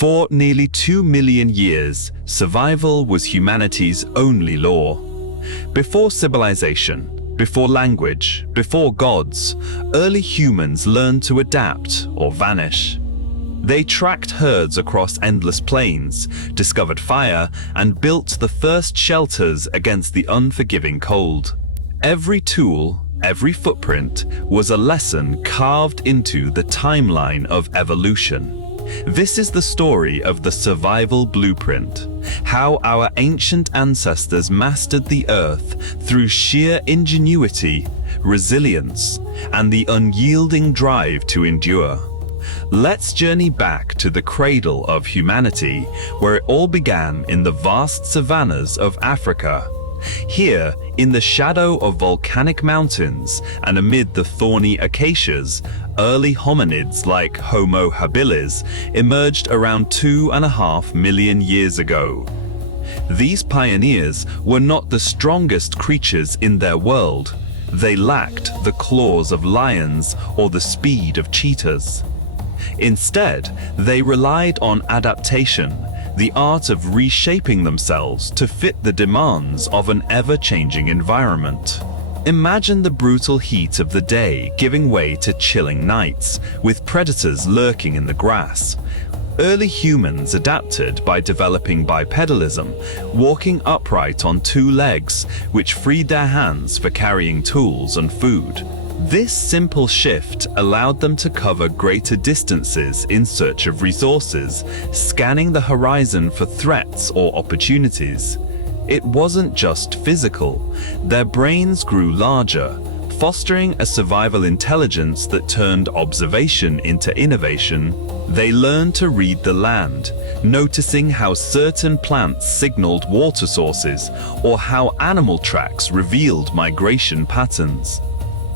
For nearly 2 million years, survival was humanity's only law. Before civilization, before language, before gods, early humans learned to adapt or vanish. They tracked herds across endless plains, discovered fire, and built the first shelters against the unforgiving cold. Every tool, every footprint, was a lesson carved into the timeline of evolution. This is the story of the survival blueprint, how our ancient ancestors mastered the earth through sheer ingenuity, resilience, and the unyielding drive to endure. Let's journey back to the cradle of humanity, where it all began in the vast savannas of Africa. Here, in the shadow of volcanic mountains and amid the thorny acacias, early hominids like Homo habilis emerged around 2.5 million years ago. These pioneers were not the strongest creatures in their world. They lacked the claws of lions or the speed of cheetahs. Instead, they relied on adaptation, the art of reshaping themselves to fit the demands of an ever-changing environment. Imagine the brutal heat of the day giving way to chilling nights, with predators lurking in the grass. Early humans adapted by developing bipedalism, walking upright on two legs, which freed their hands for carrying tools and food. This simple shift allowed them to cover greater distances in search of resources, scanning the horizon for threats or opportunities. It wasn't just physical. Their brains grew larger, fostering a survival intelligence that turned observation into innovation. They learned to read the land, noticing how certain plants signaled water sources or how animal tracks revealed migration patterns.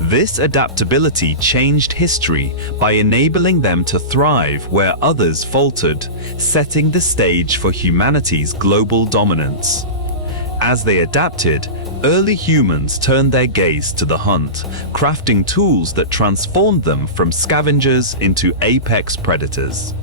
This adaptability changed history by enabling them to thrive where others faltered, setting the stage for humanity's global dominance. As they adapted, early humans turned their gaze to the hunt, crafting tools that transformed them from scavengers into apex predators.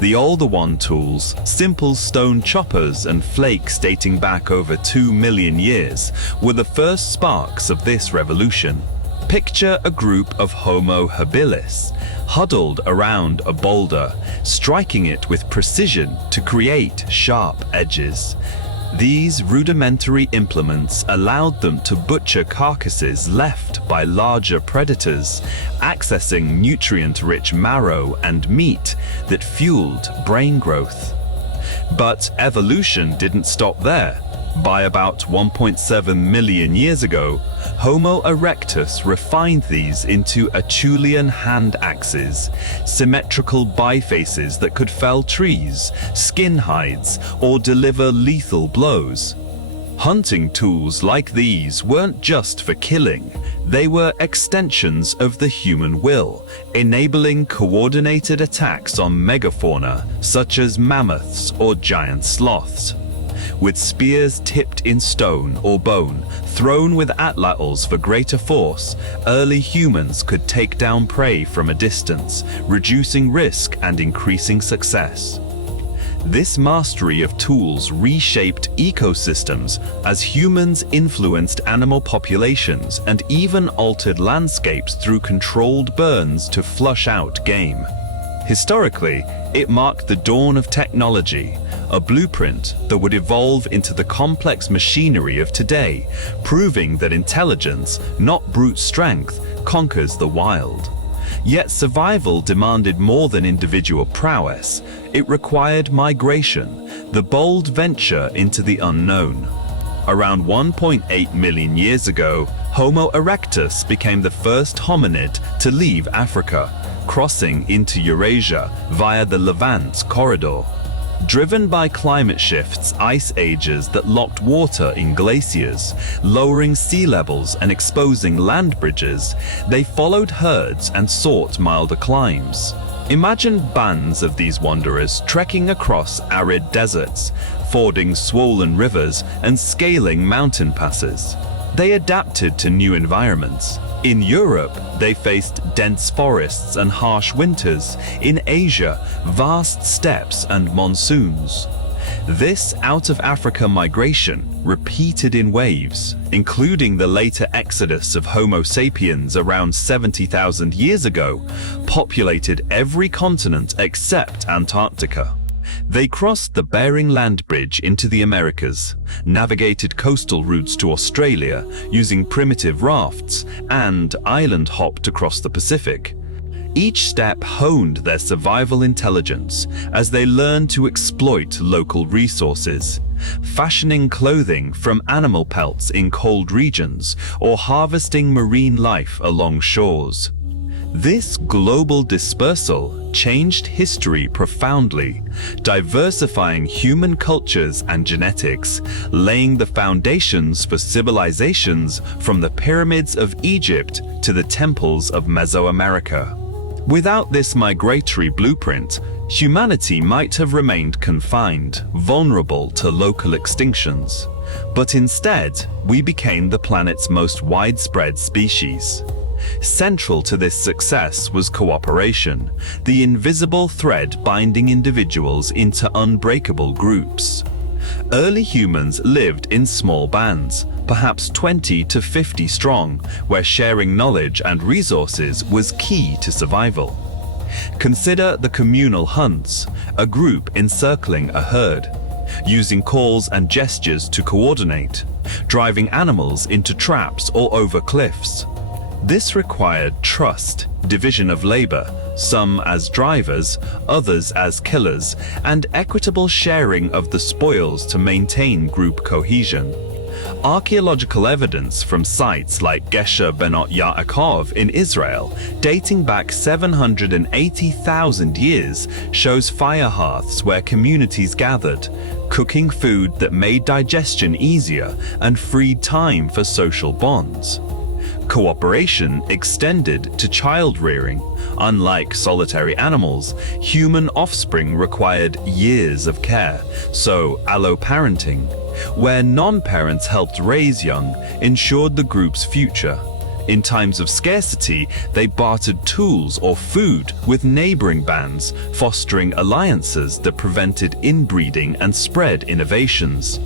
The older one tools, simple stone choppers and flakes dating back over 2 million years, were the first sparks of this revolution. Picture a group of Homo habilis, huddled around a boulder, striking it with precision to create sharp edges. These rudimentary implements allowed them to butcher carcasses left by larger predators, accessing nutrient-rich marrow and meat that fueled brain growth. But evolution didn't stop there. By about 1.7 million years ago, Homo erectus refined these into Acheulean hand axes, symmetrical bifaces that could fell trees, skin hides, or deliver lethal blows. Hunting tools like these weren't just for killing, they were extensions of the human will, enabling coordinated attacks on megafauna such as mammoths or giant sloths. With spears tipped in stone or bone, thrown with atlatls for greater force, early humans could take down prey from a distance, reducing risk and increasing success. This mastery of tools reshaped ecosystems as humans influenced animal populations and even altered landscapes through controlled burns to flush out game. Historically, it marked the dawn of technology, a blueprint that would evolve into the complex machinery of today, proving that intelligence, not brute strength, conquers the wild. Yet survival demanded more than individual prowess. It required migration, the bold venture into the unknown. Around 1.8 million years ago, Homo erectus became the first hominid to leave Africa, crossing into Eurasia via the Levant corridor. Driven by climate shifts, ice ages that locked water in glaciers, lowering sea levels and exposing land bridges, they followed herds and sought milder climes. Imagine bands of these wanderers trekking across arid deserts, fording swollen rivers and scaling mountain passes. They adapted to new environments, In Europe, they faced dense forests and harsh winters. In Asia, vast steppes and monsoons. This out-of-Africa migration, repeated in waves, including the later exodus of Homo sapiens around 70,000 years ago, populated every continent except Antarctica. They crossed the Bering Land Bridge into the Americas, navigated coastal routes to Australia using primitive rafts, and island hopped across the Pacific. Each step honed their survival intelligence as they learned to exploit local resources, fashioning clothing from animal pelts in cold regions or harvesting marine life along shores. This global dispersal changed history profoundly, diversifying human cultures and genetics, laying the foundations for civilizations from the pyramids of Egypt to the temples of Mesoamerica. Without this migratory blueprint, humanity might have remained confined, vulnerable to local extinctions. But instead, we became the planet's most widespread species. Central to this success was cooperation, the invisible thread binding individuals into unbreakable groups. Early humans lived in small bands, perhaps 20 to 50 strong, where sharing knowledge and resources was key to survival. Consider the communal hunts, a group encircling a herd, using calls and gestures to coordinate, driving animals into traps or over cliffs. This required trust, division of labor, some as drivers, others as killers, and equitable sharing of the spoils to maintain group cohesion. Archaeological evidence from sites like Gesher Benot Yaakov in Israel, dating back 780,000 years, shows fire hearths where communities gathered, cooking food that made digestion easier and freed time for social bonds. Cooperation extended to child rearing. Unlike solitary animals, human offspring required years of care, so alloparenting, where non-parents helped raise young, ensured the group's future. In times of scarcity, they bartered tools or food with neighboring bands, fostering alliances that prevented inbreeding and spread innovations.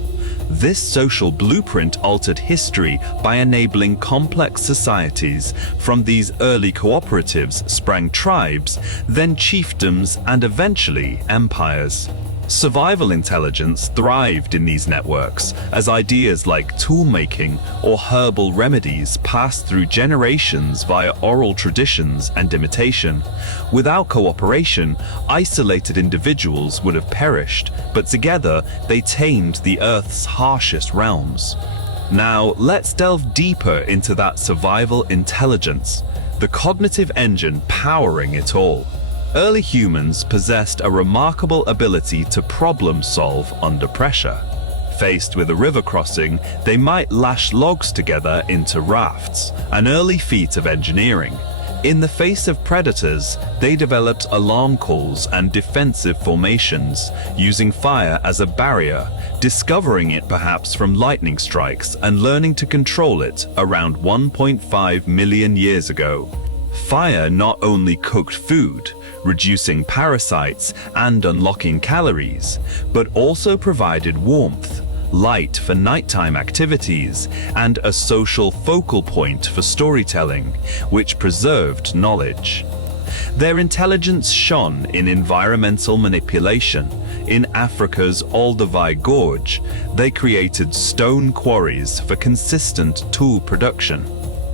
This social blueprint altered history by enabling complex societies. From these early cooperatives sprang tribes, then chiefdoms, and eventually empires. Survival intelligence thrived in these networks as ideas like tool-making or herbal remedies passed through generations via oral traditions and imitation. Without cooperation, isolated individuals would have perished, but together they tamed the Earth's harshest realms. Now, let's delve deeper into that survival intelligence, the cognitive engine powering it all. Early humans possessed a remarkable ability to problem solve under pressure. Faced with a river crossing, they might lash logs together into rafts, an early feat of engineering. In the face of predators, they developed alarm calls and defensive formations, using fire as a barrier, discovering it perhaps from lightning strikes and learning to control it around 1.5 million years ago. Fire not only cooked food, reducing parasites and unlocking calories, but also provided warmth, light for nighttime activities, and a social focal point for storytelling, which preserved knowledge. Their intelligence shone in environmental manipulation. In Africa's Olduvai Gorge, they created stone quarries for consistent tool production.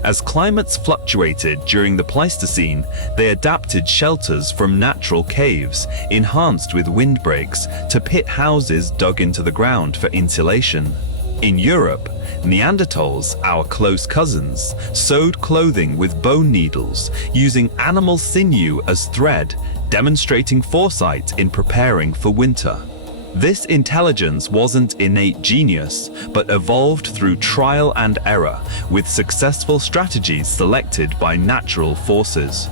As climates fluctuated during the Pleistocene, they adapted shelters from natural caves, enhanced with windbreaks, to pit houses dug into the ground for insulation. In Europe, Neanderthals, our close cousins, sewed clothing with bone needles, using animal sinew as thread, demonstrating foresight in preparing for winter. This intelligence wasn't innate genius, but evolved through trial and error, with successful strategies selected by natural forces.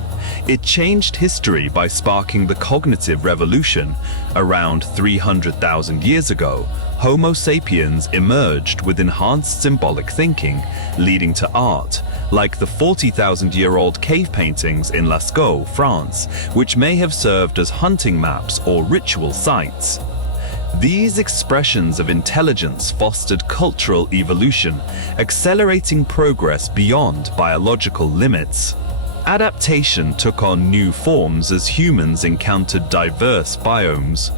It changed history by sparking the cognitive revolution. Around 300,000 years ago, Homo sapiens emerged with enhanced symbolic thinking, leading to art, like the 40,000-year-old cave paintings in Lascaux, France, which may have served as hunting maps or ritual sites. These expressions of intelligence fostered cultural evolution, accelerating progress beyond biological limits. Adaptation took on new forms as humans encountered diverse biomes.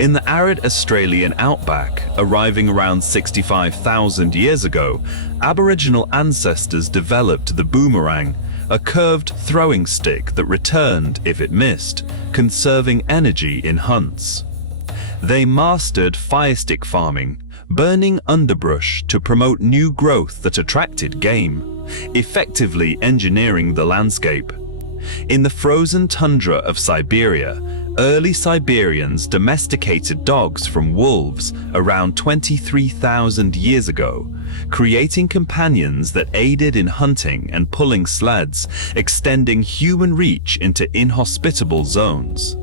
In the arid Australian outback, arriving around 65,000 years ago, Aboriginal ancestors developed the boomerang, a curved throwing stick that returned if it missed, conserving energy in hunts. They mastered firestick farming, burning underbrush to promote new growth that attracted game, effectively engineering the landscape. In the frozen tundra of Siberia, early Siberians domesticated dogs from wolves around 23,000 years ago, creating companions that aided in hunting and pulling sleds, extending human reach into inhospitable zones.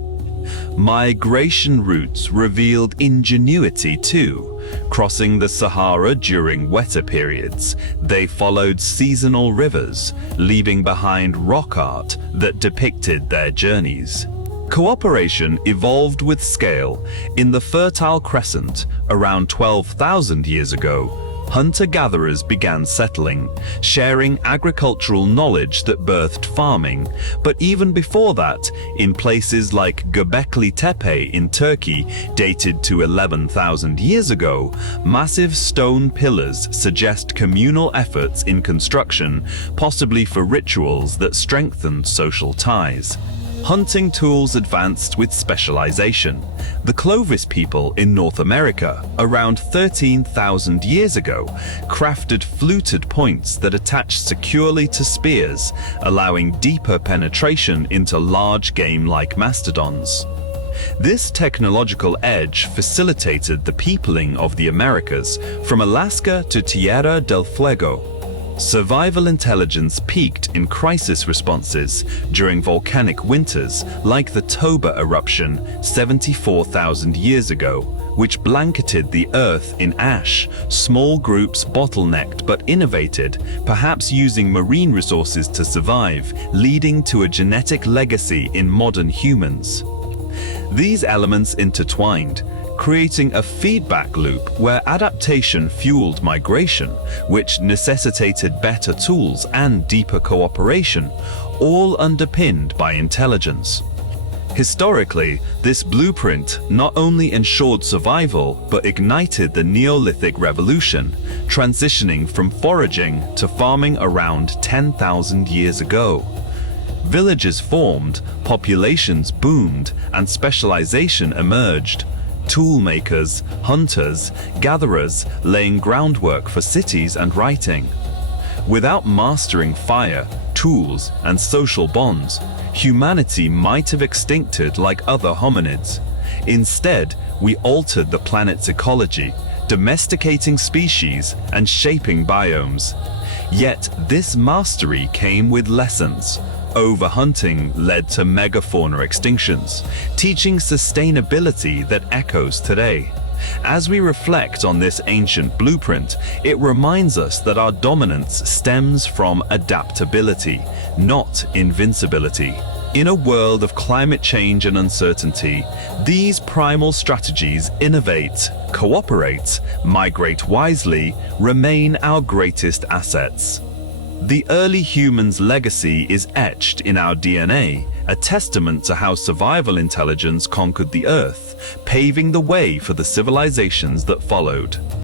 Migration routes revealed ingenuity too. Crossing the Sahara during wetter periods, they followed seasonal rivers, leaving behind rock art that depicted their journeys. Cooperation evolved with scale. In the Fertile Crescent, around 12,000 years ago, hunter-gatherers began settling, sharing agricultural knowledge that birthed farming. But even before that, in places like Göbekli Tepe in Turkey, dated to 11,000 years ago, massive stone pillars suggest communal efforts in construction, possibly for rituals that strengthened social ties. Hunting tools advanced with specialization. The Clovis people in North America, around 13,000 years ago, crafted fluted points that attached securely to spears, allowing deeper penetration into large game like mastodons. This technological edge facilitated the peopling of the Americas, from Alaska to Tierra del Fuego. Survival intelligence peaked in crisis responses during volcanic winters like the Toba eruption 74,000 years ago, which blanketed the Earth in ash. Small groups bottlenecked but innovated, perhaps using marine resources to survive, leading to a genetic legacy in modern humans. These elements intertwined, creating a feedback loop where adaptation fueled migration, which necessitated better tools and deeper cooperation, all underpinned by intelligence. Historically, this blueprint not only ensured survival but ignited the Neolithic revolution, transitioning from foraging to farming around 10,000 years ago. Villages formed, populations boomed, and specialization emerged. Toolmakers, hunters, gatherers laying groundwork for cities and writing. Without mastering fire, tools, and social bonds, humanity might have extincted like other hominids. Instead, we altered the planet's ecology, domesticating species and shaping biomes. Yet this mastery came with lessons. Overhunting led to megafauna extinctions, teaching sustainability that echoes today. As we reflect on this ancient blueprint, it reminds us that our dominance stems from adaptability, not invincibility. In a world of climate change and uncertainty, these primal strategies innovate, cooperate, migrate wisely, remain our greatest assets. The early humans' legacy is etched in our DNA, a testament to how survival intelligence conquered the Earth, paving the way for the civilizations that followed.